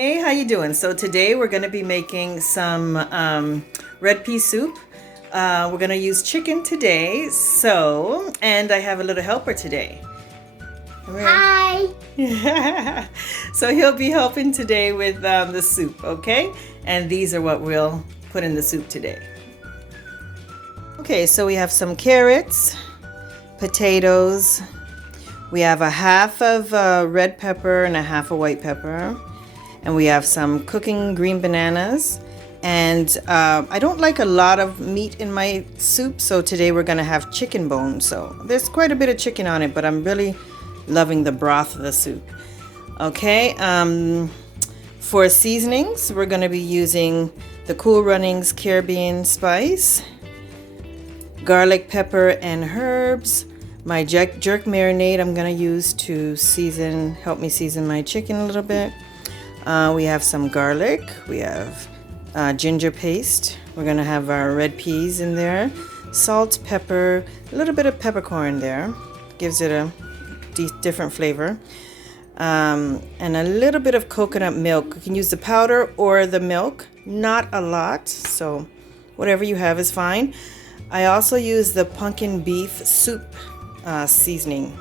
Hey, how you doing? So today we're going to be making some red pea soup. We're going to use chicken today. And I have a little helper today. Hi. So he'll be helping today with the soup, okay? And these are what we'll put in the soup today. Okay, so we have some carrots, potatoes. We have a half of red pepper and a half of white pepper. And we have some cooking green bananas. And I don't like a lot of meat in my soup, so today we're going to have chicken bones. So there's quite a bit of chicken on it, but I'm really loving the broth of the soup. Okay, for seasonings, we're going to be using the Cool Runnings Caribbean spice, garlic, pepper, and herbs. My jerk marinade I'm going to use to help me season my chicken a little bit. We have some garlic, we have ginger paste, we're going to have our red peas in there, salt, pepper, a little bit of peppercorn there, gives it a different flavor, and a little bit of coconut milk. You can use the powder or the milk, not a lot, so whatever you have is fine. I also use the pumpkin beef soup seasoning,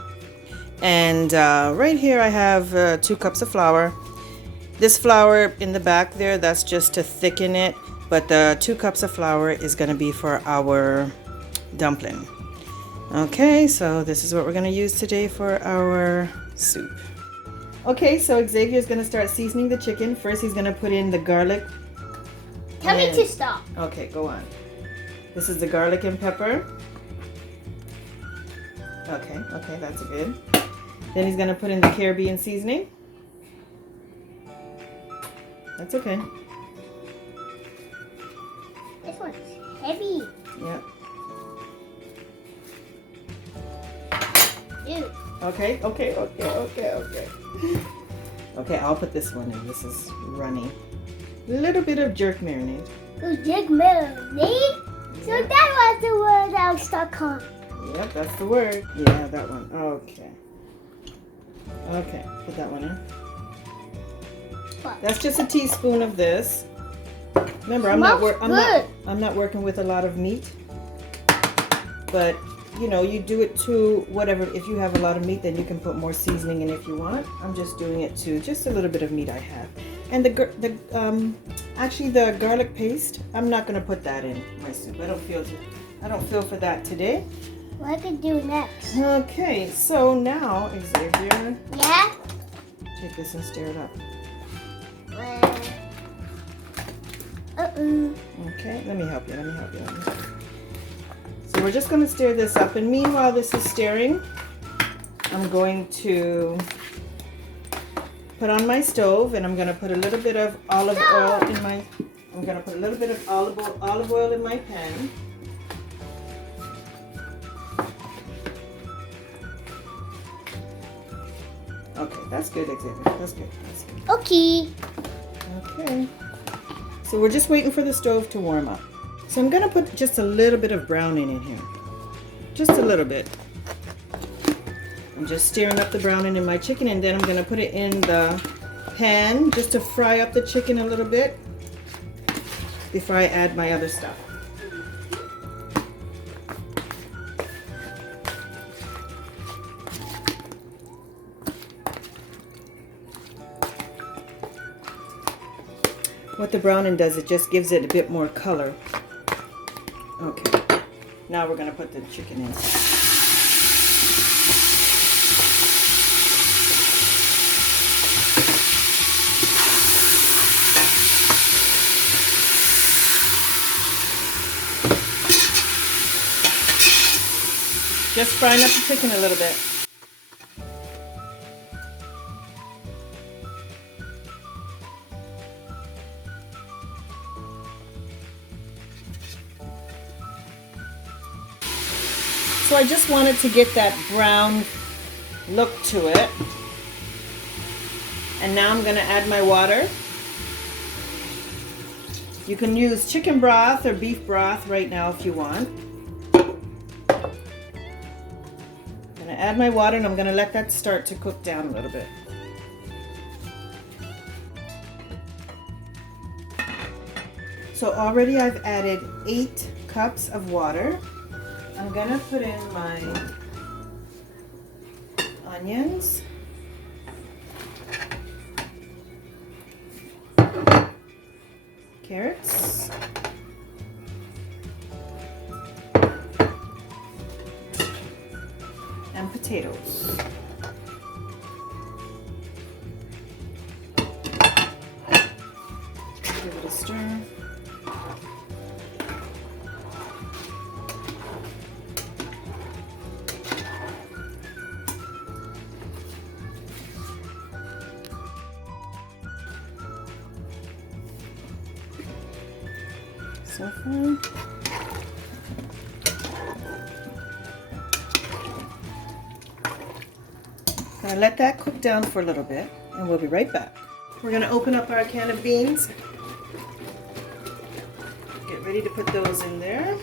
and right here I have 2 cups of flour. This flour in the back there, that's just to thicken it, but the 2 cups of flour is going to be for our dumpling. Okay, so this is what we're going to use today for our soup. Okay, so Xavier's going to start seasoning the chicken. First, he's going to put in the garlic. Tell me to stop. Okay, go on. This is the garlic and pepper. Okay, that's good. Then he's going to put in the Caribbean seasoning. That's okay. This one's heavy. Yep. Ew. Okay. Okay, I'll put this one in. This is runny. A little bit of jerk marinade. Oh, jerk marinade? So that was the word I was stuck on. Yep, that's the word. Yeah, that one. Okay. Okay, put that one in. What? That's just a teaspoon of this. Remember, I'm not working with a lot of meat. But you know, you do it to whatever. If you have a lot of meat, then you can put more seasoning in if you want. I'm just doing it to just a little bit of meat I have. And actually the garlic paste, I'm not gonna put that in my soup. I don't feel for that today. What can I do next? Okay, so now Xavier, Yeah? take this and stir it up. Uh-oh. Okay, let me help you. So we're just going to stir this up, and meanwhile this is stirring, I'm going to put on my stove, and I'm going to put a little bit of olive oil in my pan. Okay, that's good, Xavier. That's good. Okay. Okay. So we're just waiting for the stove to warm up. So I'm going to put just a little bit of browning in here. Just a little bit. I'm just stirring up the browning in my chicken, and then I'm going to put it in the pan just to fry up the chicken a little bit before I add my other stuff. What the browning does, it just gives it a bit more color. Okay, now we're going to put the chicken in. Just frying up the chicken a little bit. So I just wanted to get that brown look to it. And now I'm going to add my water. You can use chicken broth or beef broth right now if you want. going to add my water and I'm going to let that start to cook down a little bit. So already I've added 8 cups of water. I'm gonna put in my onions. Carrots. And potatoes. Give it a stir. So far. Gonna let that cook down for a little bit and we'll be right back. We're gonna open up our can of beans. Get ready to put those in there.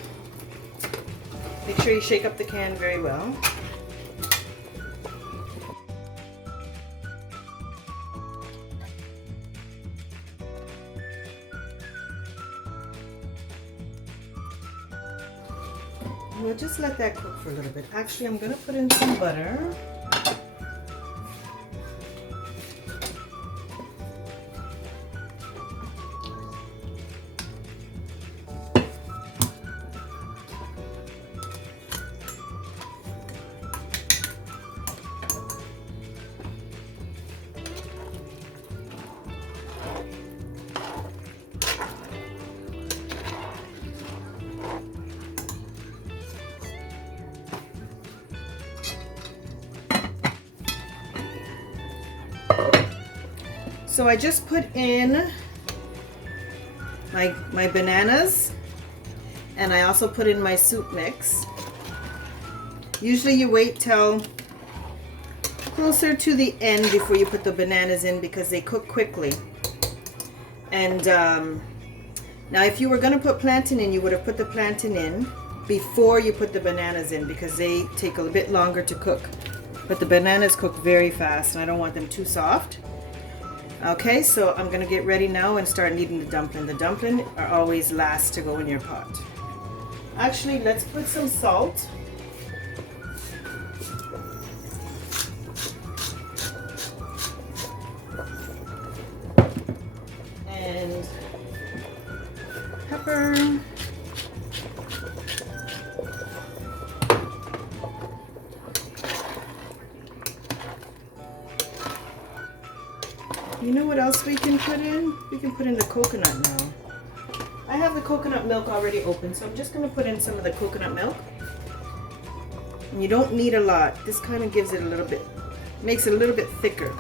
Make sure you shake up the can very well. We'll just let that cook for a little bit. Actually, I'm gonna put in some butter. So I just put in my bananas, and I also put in my soup mix. Usually you wait till closer to the end before you put the bananas in because they cook quickly. And now if you were going to put plantain in, you would have put the plantain in before you put the bananas in because they take a bit longer to cook. But the bananas cook very fast and I don't want them too soft. Okay, so I'm gonna get ready now and start kneading the dumpling. The dumpling are always last to go in your pot. Actually, let's put some salt. And pepper. You know what else we can put in? We can put in the coconut now. I have the coconut milk already open, so I'm just going to put in some of the coconut milk. And you don't need a lot. This kind of gives it a little bit, makes it a little bit thicker.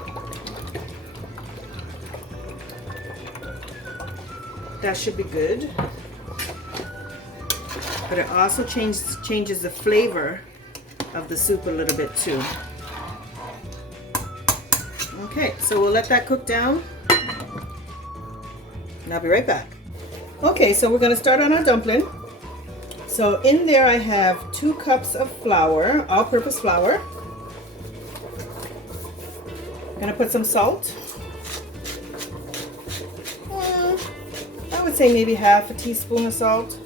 That should be good. But it also changes the flavor of the soup a little bit too. Okay, so we'll let that cook down and I'll be right back. Okay, so we're going to start on our dumpling. So in there I have 2 cups of flour, all-purpose flour. I'm going to put some salt. I would say maybe half a teaspoon of salt.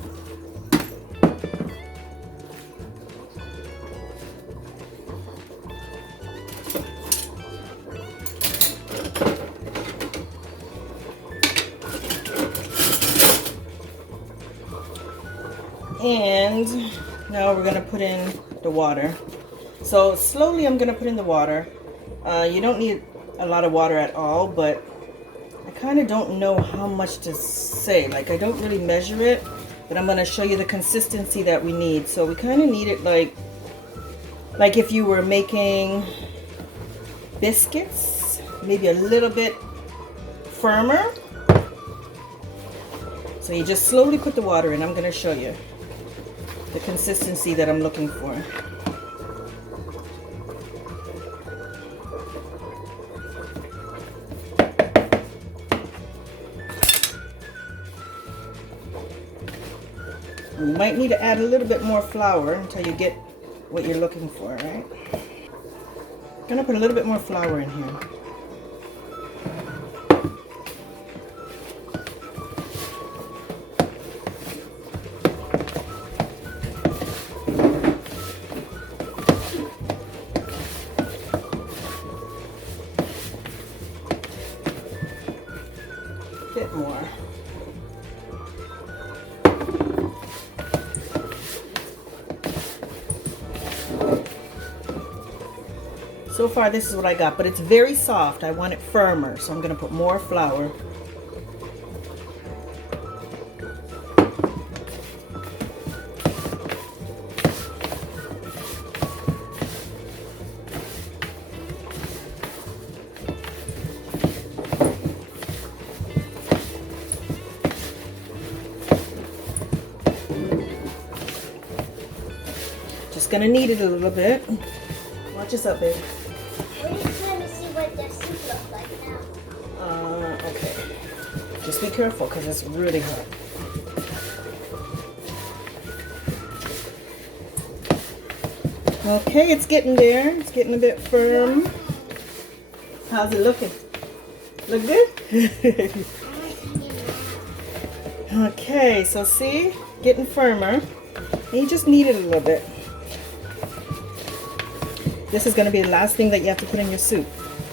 And now we're going to put in the water. So slowly I'm going to put in the water. You don't need a lot of water at all, but I kind of don't know how much to say. Like, I don't really measure it, but I'm going to show you the consistency that we need. So we kind of need it like if you were making biscuits, maybe a little bit firmer. So you just slowly put the water in. I'm going to show you the consistency that I'm looking for. You might need to add a little bit more flour until you get what you're looking for, right? I'm gonna put a little bit more flour in here. bit more. So far this is what I got, but it's very soft. I want it firmer, so I'm going to put more flour. Just going to knead it a little bit. Watch this up, babe. We're just trying to see what the soup looks like now. Okay. Just be careful because it's really hot. Okay, it's getting there. It's getting a bit firm. How's it looking? Look good? Okay, so see? Getting firmer. And you just knead it a little bit. This is going to be the last thing that you have to put in your soup.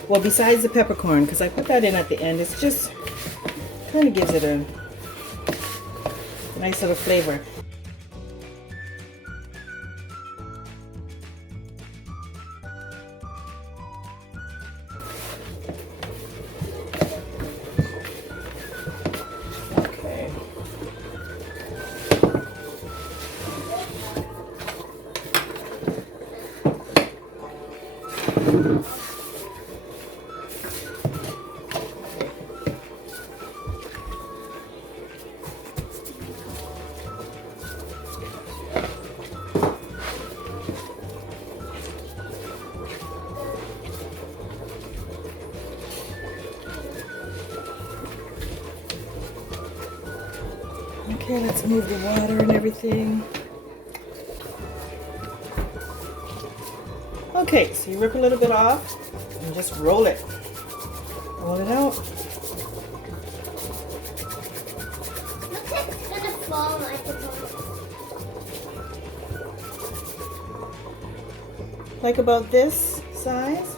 Well, besides the peppercorn, because I put that in at the end. It's just kind of gives it a nice little flavor. Okay. Okay, let's move the water and everything. Okay, so you rip a little bit off and just roll it. Roll it out. Looks like it's gonna fall like a Like about this size.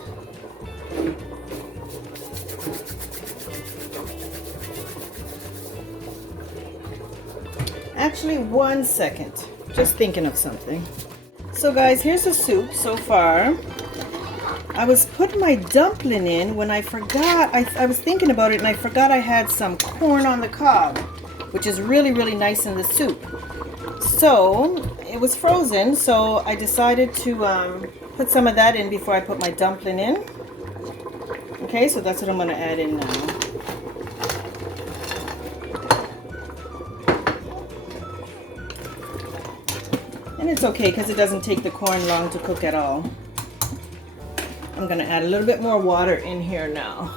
Actually, 1 second. Just thinking of something. So guys, here's the soup so far. I was putting my dumpling in when I forgot. I was thinking about it and I forgot I had some corn on the cob, which is really, really nice in the soup. So it was frozen, so I decided to put some of that in before I put my dumpling in. Okay, so that's what I'm going to add in now. And it's okay because it doesn't take the corn long to cook at all. I'm going to add a little bit more water in here now.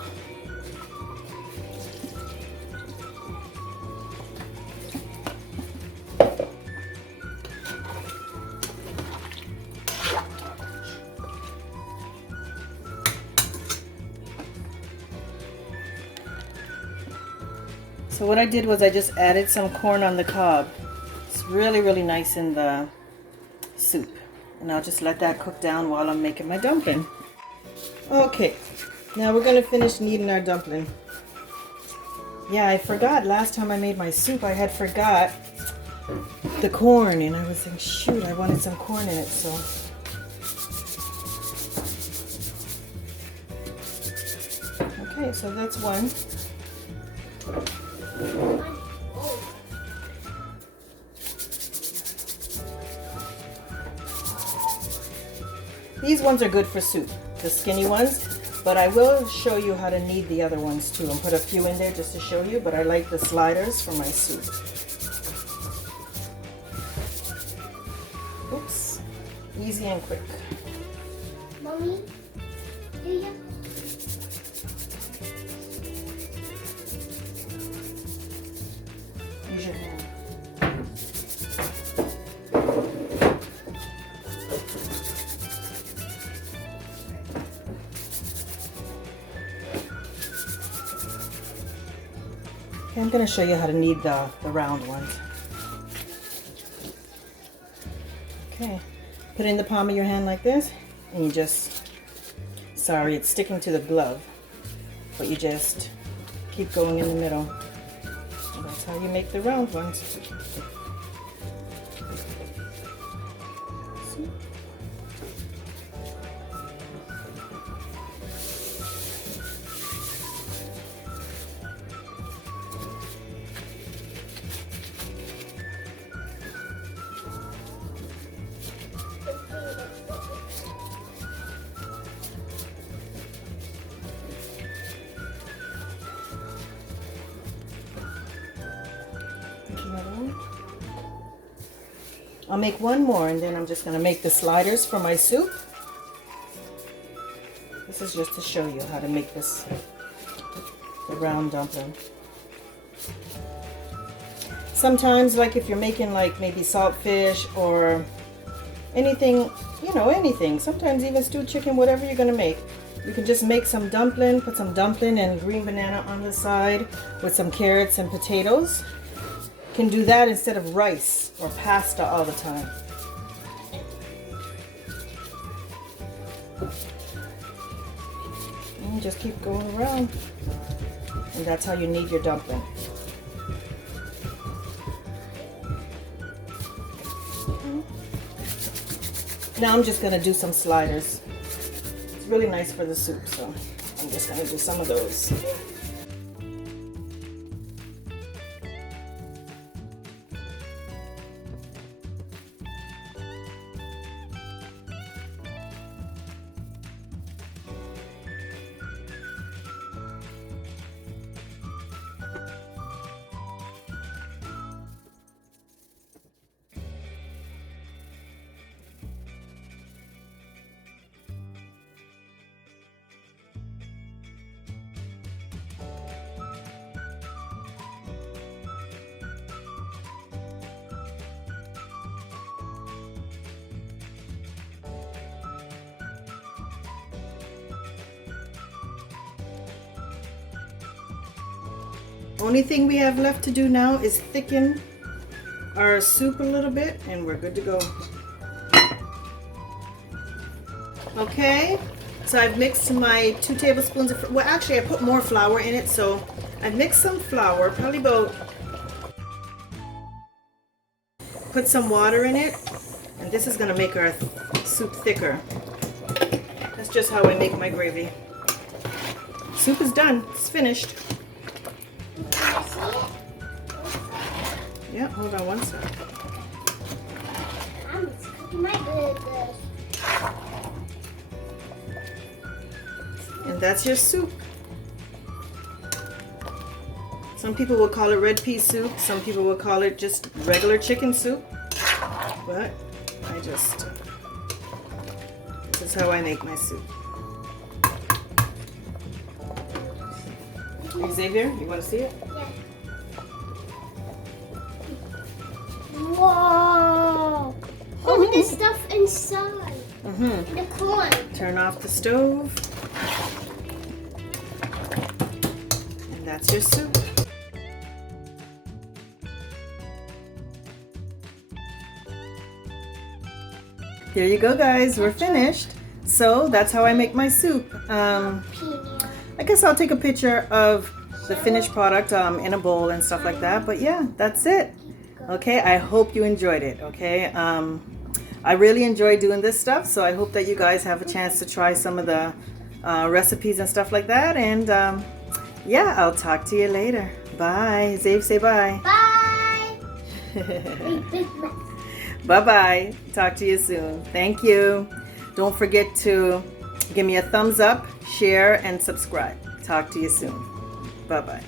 So what I did was I just added some corn on the cob. It's really, really nice in the soup. And I'll just let that cook down while I'm making my dumpling. Okay, now we're going to finish kneading our dumpling. Yeah, I forgot last time I made my soup, I had forgot the corn, and I was thinking, shoot, I wanted some corn in it, so. Okay, so that's one. These ones are good for soup, the skinny ones, but I will show you how to knead the other ones too and put a few in there just to show you, but I like the sliders for my soup. Oops, easy and quick. Mommy, do you? Use your hand. Okay, I'm going to show you how to knead the round ones. Okay, put it in the palm of your hand like this, and you just, sorry, it's sticking to the glove, but you just keep going in the middle. how you make the round ones. Another one. I'll make one more and then I'm just going to make the sliders for my soup. This is just to show you how to make this, the round dumpling. Sometimes, like if you're making like maybe salt fish or anything, you know, anything, sometimes even stewed chicken, whatever you're going to make, you can just make some dumpling, put some dumpling and green banana on the side with some carrots and potatoes. Can do that instead of rice or pasta all the time. And just keep going around. And that's how you knead your dumpling. Now I'm just going to do some sliders. It's really nice for the soup, so I'm just going to do some of those. Only thing we have left to do now is thicken our soup a little bit and we're good to go. Okay, so I've mixed my 2 tablespoons of, well actually I put more flour in it, so I mixed some flour, probably about, put some water in it, and this is going to make our soup thicker. That's just how I make my gravy. Soup is done, it's finished. Yeah, hold on one sec. I'm just cooking my burgers. And that's your soup. Some people will call it red pea soup. Some people will call it just regular chicken soup. But this is how I make my soup. Xavier, you want to see it? Yeah. Whoa! Oh, with the stuff inside. Mm-hmm. The corn. Turn off the stove. And that's your soup. There you go, guys. We're finished. So that's how I make my soup. I guess I'll take a picture of the finished product in a bowl and stuff like that. But yeah, that's it. Okay, I hope you enjoyed it. Okay, I really enjoy doing this stuff, so I hope that you guys have a chance to try some of the recipes and stuff like that. And yeah, I'll talk to you later. Bye. Zave, say bye. Bye. Bye-bye. Talk to you soon. Thank you. Don't forget to give me a thumbs up, share, and subscribe. Talk to you soon. Bye-bye.